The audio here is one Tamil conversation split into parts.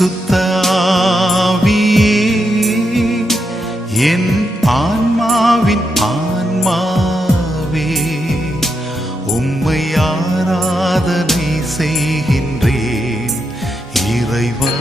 பரிசுத்த ஆவியே, என் ஆன்மாவின் ஆன்மாவே, உம்மை ஆராதனை செய்கின்றேன் இறைவா.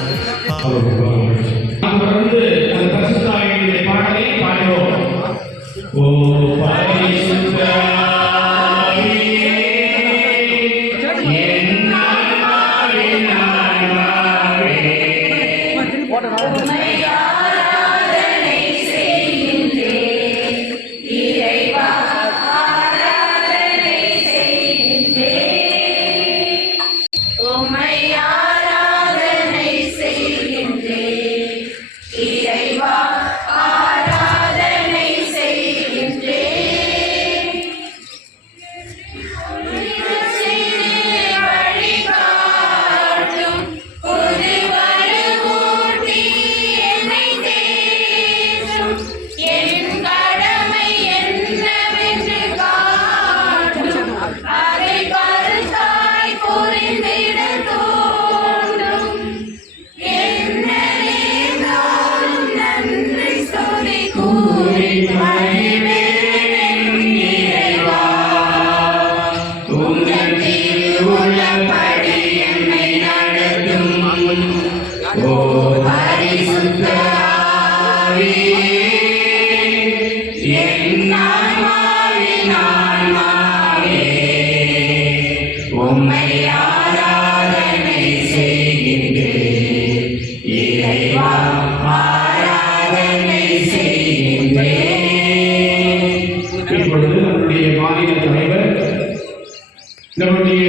நம்முடைய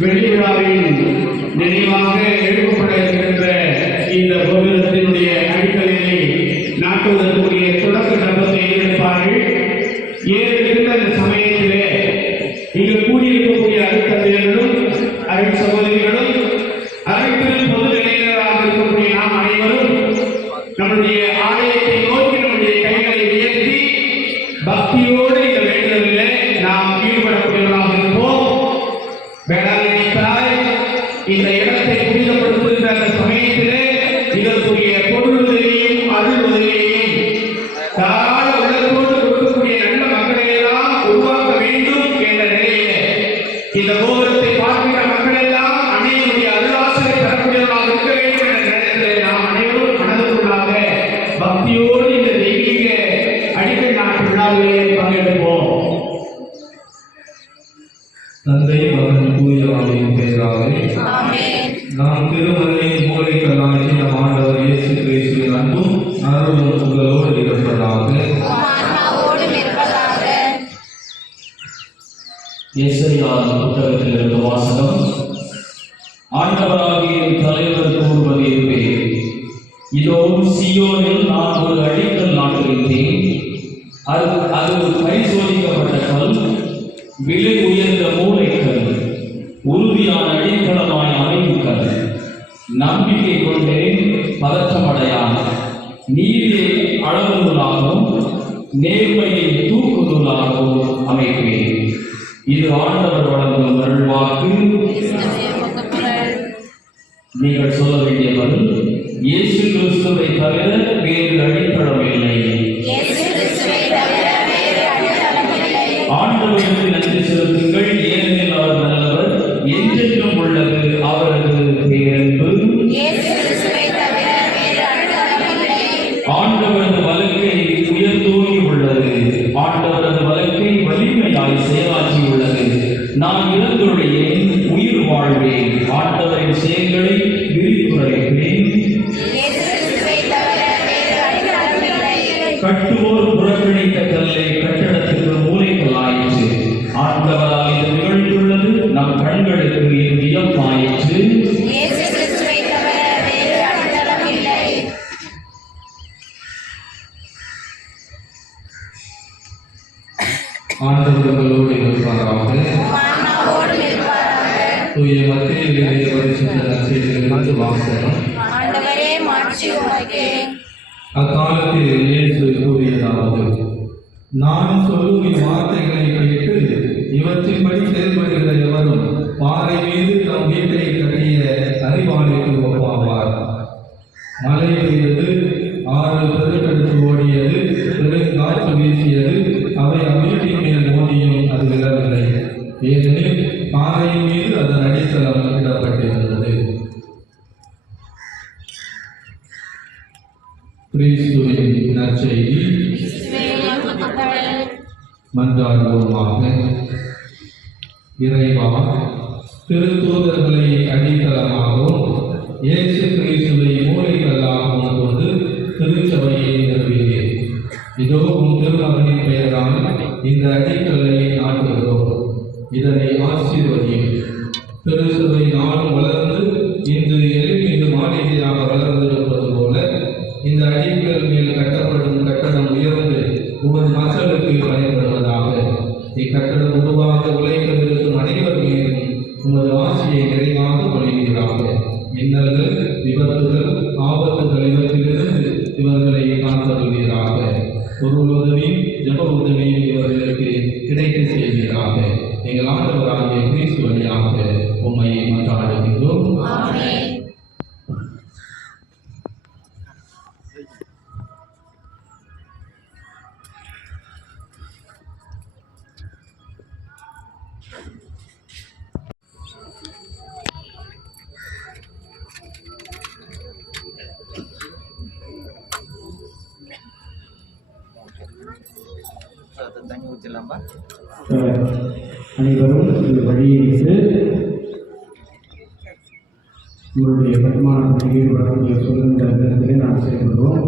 வெள்ளி விழாவின் நினைவாக எழுப்பப்பட இருக்கின்ற இந்த கோபுரத்தினுடைய அடிக்கல்லை நாட்டுவதற்குரிய தொடக்க சட்டத்தை ஏற்படுப்பார்கள். ஏற்கின்ற இந்த சமயத்திலே இங்கு கூடியிருக்கக்கூடிய அருட்தந்தையர்களும் அருட் சகோதரிகளும் அருட்திரு பொது நிலையினராக இருக்கக்கூடிய நாம் அனைவரும் நம்முடைய ஆலயத்தை நோக்கி நம்முடைய கைகளை உயர்த்தி பக்தியோடு இந்த வேண்டுதலிலே நாம் ஈடுபடக்கூடியவர்களாக இருப்போம். வேளாண்மை தாய் இந்த இடத்தை புனிதப்படுத்துகின்ற அந்த சமயத்திலே இதற்குரிய பொருள் உதவியையும் அருள் உதவியையும் தாராள உள்ளத்தோடு கொடுக்கக்கூடிய நல்ல மக்களையெல்லாம் உருவாக்க வேண்டும் என்ற நிலையிலே இந்த கோபுரத்தை பார்க்கின்ற மக்களெல்லாம் அன்னையினுடைய அருளாசனை பெறக்கூடியவர்களாக இருக்க வேண்டும் என்ற நேரத்திலே நாம் அனைவரும் மனதுக்குள்ளாக பக்தியோடு இந்த தெய்வீக அடிக்கல் நாட்டு விழாவிலே பங்கெடுப்போம். தந்தை மகன் தூய ஆவியின் பெயராலே நாம் திருமலையின் மூளைக்கல்லாகி நம் ஆண்டவர் இயேசு கிறிஸ்துவின் அன்பும் அருளும் உங்களோடு இருப்பதாக. எசையா புத்தகத்தில் இருந்த வாசகம். ஆண்டவராகிய தலைவர் கூறுவது இதுவே: இதோ சீயோனில் நான் ஒரு அடிக்கல் நாட்டுகின்றேன், அது பரிசோதிக்கப்பட்ட கல், விலை உயர்ந்த மூளைக்கல், உறுதியான அடித்தளமாய் அமையும் கல். நம்பிக்கை கொண்டேன், பதற்றமடையான். நீதியை அளவு நூலாகவும் நேர்மையை தூக்கு நூலாகவும் அமைப்பேன். இது ஆண்டவர் வழங்கும் அருள்வாக்கு. நீங்கள் சொல்ல வேண்டிய பதில்: இயேசு கிறிஸ்துவை தவிர வேறு அடித்தளம் இல்லை. ஆண்டவருக்கு நன்றி செலுத்துங்கள், ஏனெனில் அவர் நல்லவர், என்றென்றும் உள்ளது அவரது பேரன்பு. ஆண்டவரது வலக்கை உயர்ந்தோங்கி உள்ளது, ஆண்டவரது வலக்கை வலிமையாய் செயலாற்றி உள்ளது. நான் இறந்துள்ளேன், உயிர் வாழ்வேன், ஆண்டவரின் செயல்களை விரித்துரைப்பேன். கட்டுவோர் புறக்கணித்த கல்லை கட்டடத்திற்கு மூலைக்கல்லாயிற்று, ஆண்டவரால் இது நிகழ்ந்துள்ளது, நம் கண்களுக்கு இது வியப்பாயிற்று. ஆண்டவர்களோடு இருப்பாராக. தூய மத்தேயு எழுதிய பரிசுத்த நற்செய்தியிலிருந்து வாசகம். அக்காலத்தில் இயேசு கூறியதாவது: நான் சொல்லும் இவ்வார்த்தைகளை கேட்டு இவற்றின்படி செயல்படுகிற எவரும் பாறை மீது தம் வீட்டை கட்டிய அறிவாளிக்கு மழை பெய்தது, ஆறு பெருக்கெடுத்து ஓடியது, பெருங்காற்று வீசியது. அவை அவ்வீட்டின் மேல் மோதியும் அது விழவில்லை, ஏனெனில் பாறையின் மீது அதன் அடித்தளம் இடப்பட்டிருந்தது. கிறிஸ்துவின் நற்செய்தி. மன்றாடுவோமாக. இறைவா, திருத்தூதர்களை அடித்தளமாகவும் இயேசு கிறிஸ்துவை மூலைக்கல்லாகவும் கொண்டு திருச்சபையை நிறுவினீர். இதோ உம் திருமகனின் பெயரால் இந்த அடிக்கல்லை நாட்டுகிறோம். இதனை ஆசீர்வதியும். திருச்சபை நாளும் வளர்ந்து இன்று எளிமிகு மாளிகையாக வளர்ந்திருப்பது போல இந்த அடிக்கல் மேல் கட்டப்படும் கட்டடம் உயர்ந்து உமது மக்களுக்கு பயன்படுவதாக. இக்கட்டடம் உருவாக உழைக்கவிருக்கும் அனைவர் மீதும் உமது ஆசியை நிறைவாக பொழிவீராக. இன்னல்கள், விபத்துகள், ஆபத்துகள் இவற்றிலிருந்து இவர்களை காத்தருவீராக. பொருள் உதவியும் ஜப உதவியும் இவர்களுக்கு கிடைக்க செய்வீராக. எங்கள் ஆண்டவராகிய கிறிஸ்து வழியாக உம்மை மன்றாடுகின்றோம். அனைவரும் இந்த வழியிலிருந்து உங்களுடைய வருமானத்தில் ஈடுபடக்கூடிய சுதந்திர நேரத்திலே நாம் செயல்படுவோம்.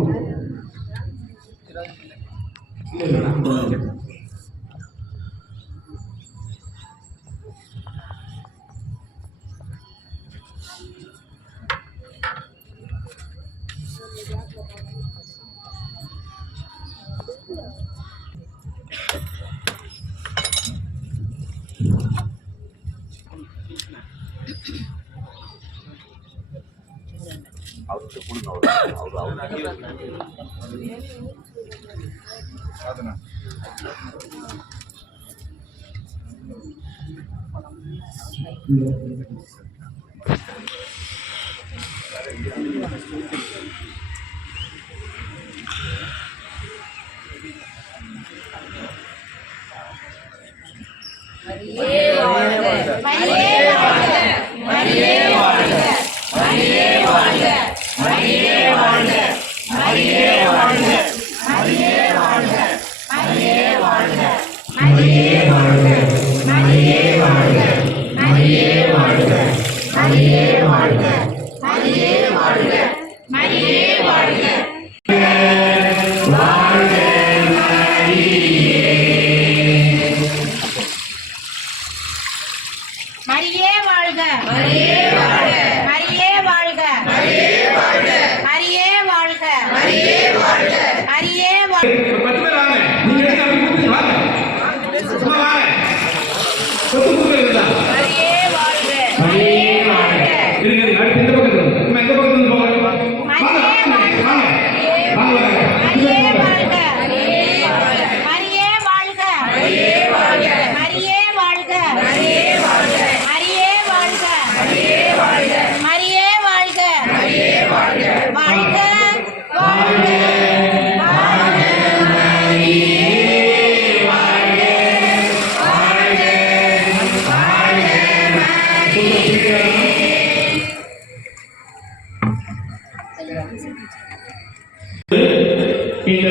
இந்த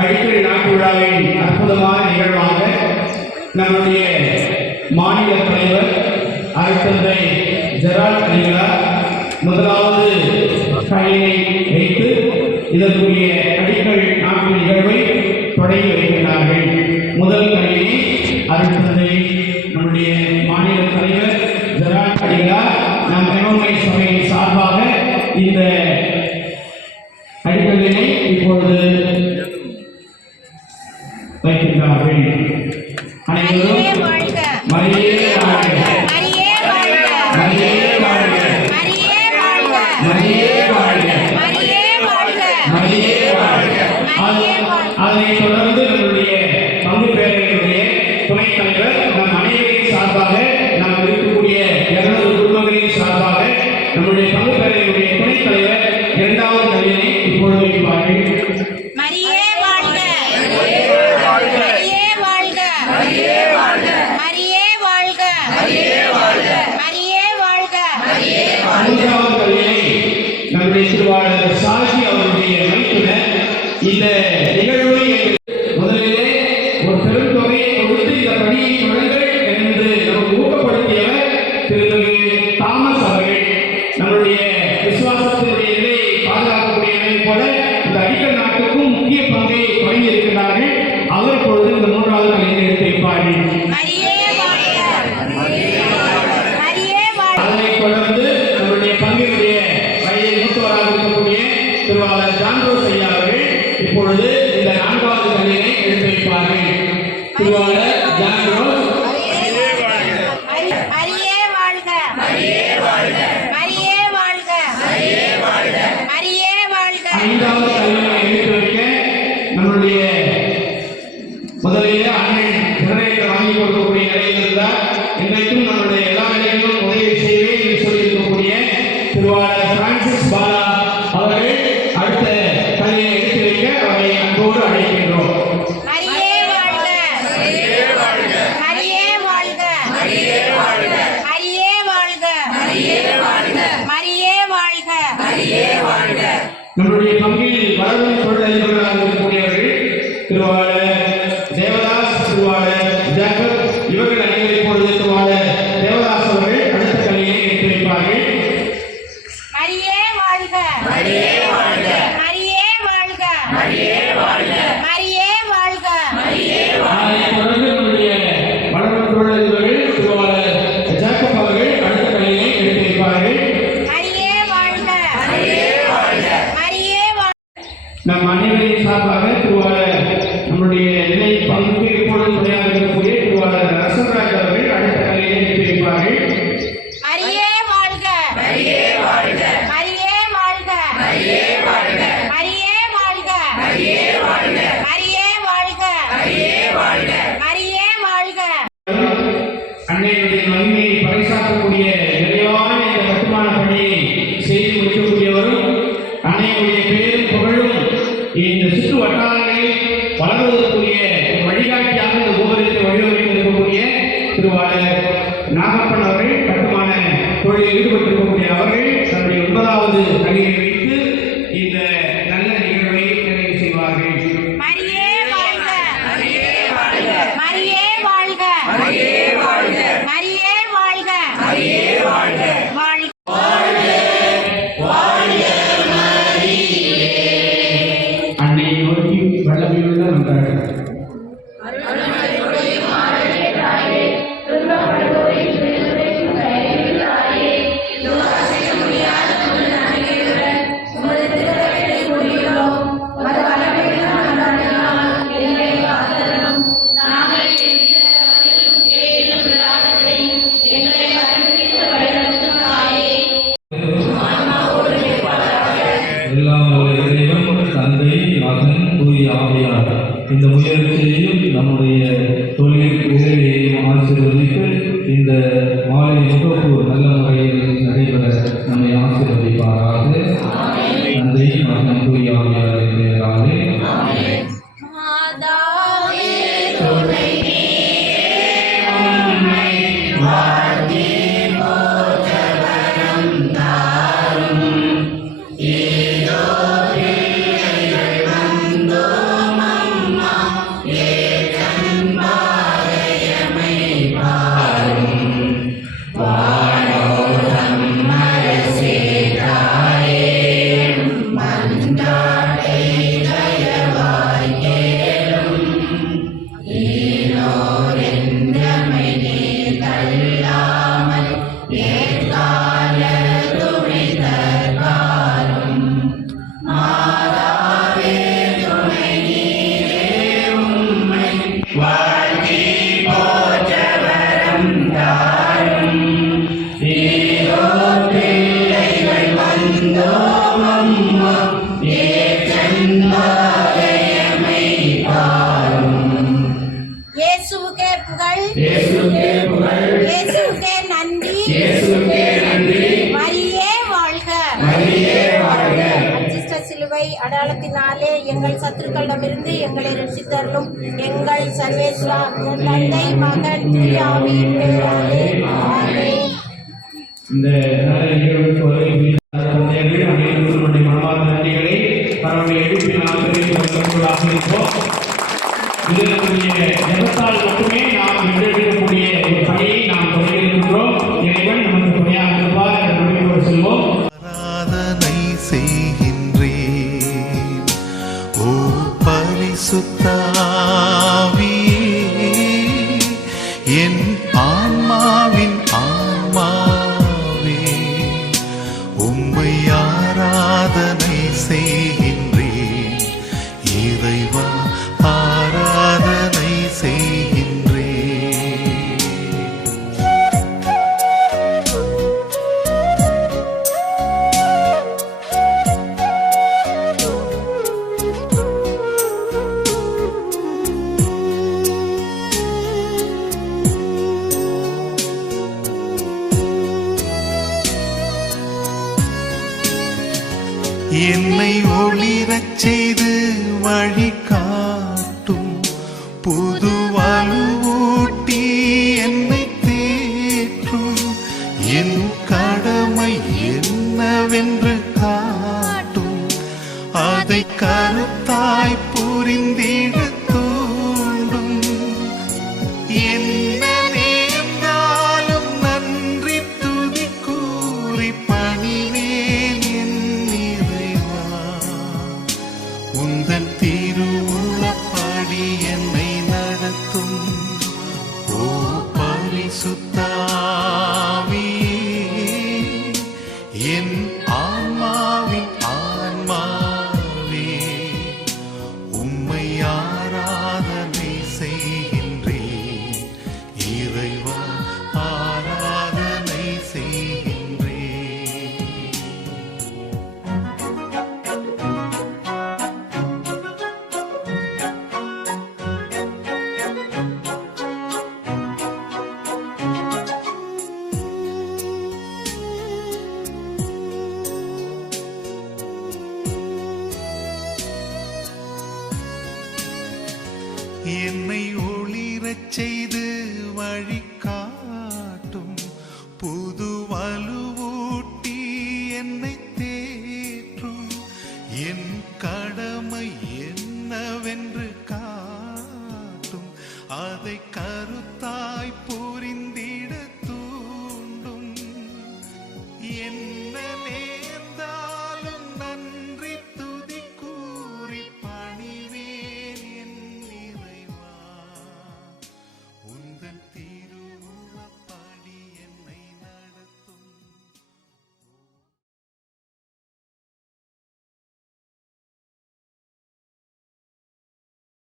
அடிக்கடி நாட்டு விழாவின் அற்புதமான நிகழ்வாக நம்முடைய மாநில தலைவர் அருட்தந்தை ஜெரால்ட் அடிகளார் முதலாவது கலையை வைத்து இதற்குரிய அடிக்கல் நாட்டு நிகழ்வை தொடங்கி வைக்கிறார்கள். முதல் கலையை அருட்தந்தை நம்முடைய மாநில தலைவர் ஜெரால்ட் அடிகளார் நம் எம்எம்ஐ சபையின் சார்பாக இந்த அடிக்கல்லினை இப்பொழுது வைக்கின்றார்கள். அனைவரும் மரியே வாழ்க, மரியே வாழ்க, மரியே வாழ்க, மரியே வாழ்க, மரியே வாழ்க, மரியே வாழ்க, மரியே வாழ்க. அதனைத் தொடர்ந்து நம்முடைய பங்கு பேரவையினுடைய துணைத் தலைவர் நம் அனைவரின் சார்பாக நாம் இருக்கக்கூடிய 200 குடும்பங்களின் சார்பாக நம்முடைய பங்கு பேரவையினுடைய துணைத் தலைவர் திருவாளர் ஜான் ரோஸ், மரியே வாழ்க மரியே வாழ்க மரியே வாழ்க மரியே வாழ்க மரியே வாழ்க. ஐந்தாவது தலைவரை எடுத்து வைக்க நம்மளுடைய முதலிலே அண்ணன் திறனைகளை வாங்கி கொடுக்கக்கூடிய நிலையில் இருந்தார். இன்றைக்கும் நம்மளுடைய எல்லா நிலையிலும் உதவி செய்வேன் என்று சொல்லியிருக்கக்கூடிய திருவாளர் பிரான்சிஸ் பாலா அவர்கள் அடுத்த தலையை எடுத்து வைக்க அவரை அன்போடு அழைக்கின்றோம். மரியே வாழ்க மரியே வாழ்க மரியே வாழ்க மரியே வாழ்க மரியே வாழ்க மரியே வாழ்க மரியே வாழ்க மரியே வாழ்க. நம்முடைய பங்கில் வளர்ந்து தொழிலதிபர்களாக இருக்கக்கூடியவர்கள் திருவாளர் தேவதாஸ், திருவாளர் ஜாக்கப், இவர்கள் அனைவரை பொழுது திருவாளர் தேவதாஸ் அவர்கள் அடுத்த தலையை எடுத்து வைப்பார்கள். மரியே வாழ்க மரியே வாழ்க மரியே வாழ்க மரியே வாழ்க மரியே வாழ்க மரியே அதனைத் தொடர்ந்து நம்முடைய வளர்ந்து தொழிலதிபர்கள் திருவாளர் ஜாக்கப் அவர்கள் அடுத்த தலையை எடுத்து வைப்பார்கள். மரியே வாழ்க மரியே வாழ்க மரியே வாழ்க. நம் அனைவரின் சார்பாக திருவாளர் நம்முடைய நிலை பங்குக்கு இப்பொழுது துணையாக இருக்கக்கூடிய திருவாளர் ரசன்ராஜ் அவர்கள் அடுத்த தலையை எடுத்து வைப்பார்கள். மரியே வாழ்க மரியே வாழ்க மரியே வாழ்க மரியே வாழ்க மரியே வாழ்க மரியே வாழ்க மரியே வாழ்க மரியே வாழ்க மரியே வாழ்க. அன்னையுடைய மகிமையை பறைசாற்றக்கூடிய நிறைவான இந்த கட்டுமான பணியை செய்து முடிக்கக்கூடியவரும் அன்னையுடைய பேரும் புகழும் இந்த சுற்று வட்டாரங்களில் வளர்வதற்குரிய வழிகாட்டியாக இந்த கோபுரத்தை வழிவகுத்து இருக்கக்கூடிய திருவாளர் நாகப்பன் அவர்கள் கட்டுமான தொழிலில் ஈடுபட்டிருக்கக்கூடிய அவர்கள் தன்னுடைய 9வது கணியை வைத்து இந்த நல்ல நிகழ்வை நிறைவு செய்வார்கள். மரியே வாழ்க மரியே வாழ்க மரியே வாழ்க மரியே வாழ்க மரியே வாழ்க மரியே வாழ்க வாழ்க. அன்னை நோக்கி வல்லமையுள்ள மன்றாடு. எல்லாம் வல்ல இறைவன் தந்தை, மகன், தூய ஆவியார் இந்த முயற்சியையும் நம்முடைய தொழில் உதவியையும் ஆசீர்வதித்து இந்த மாலை முகப்பு நல்ல முறையில் நடைபெற நம்மை ஆசீர்வதிப்பாராக. தந்தை, மகன், தூய ஆவியாரின் பெயராலே. மாதாவே துணை இயேசுவுக்கே புகழ் இயேசுவுக்கே நன்றி மரியே வாழ்க அச்சிஷ்ட சிலுவை அடையாளத்தினாலே எங்கள் சத்துருக்களிடமிருந்து எங்களை ரட்சித்தருளும் எங்கள் சர்வேஸ்வரா தந்தை, மகன், தூய ஆவியின் பெயராலே ஆமென். இந்த நல்ல நிகழ்வுக்கு வருகை நம்முடைய மனமார்ந்த நன்றிகளை பரவலை எழுப்பி நாம் தெரிவிப்பதாக இருப்போம். இது நம்முடைய ஜெபத்தால் மட்டுமே நாம் வென்றெடுக்கக்கூடிய ஒரு பணியை நாம் தொடங்கியிருக்கின்றோம். இறைவன் நமக்கு துணையாக இருப்பார் என்ற நம்பிக்கையோடு செல்வோம். ஆராதனை செய்கின்றேன் ஓ பரிசுத்தாவியே, என் ஆன்மாவின் ஆன்மாவே என்னை ஒளிரச் செய்து வழி காட்டும் புது வலுவூட்டி என்னை தேற்றும் என் கடமை என்னவென்று காட்டும் அதை கருத்தாய் புரிந்திட தூண்டும் என்ன நேர்ந்தாலும் நன்றி துதி கூறி பணிவேன் என் இறைவா உந்தன் திருவுள்ளப்படி என்னை நடத்தும் ஓ பரிசுத்த ஆவியே என் ஆன்மாவின் ஆன்மாவே உம்மை ஆராதனை செய்கின்றேன் இறைவா ஆராதனை செய்கின்றேன். என்னை ஒளிரச் செய்து வழி காட்டும் புது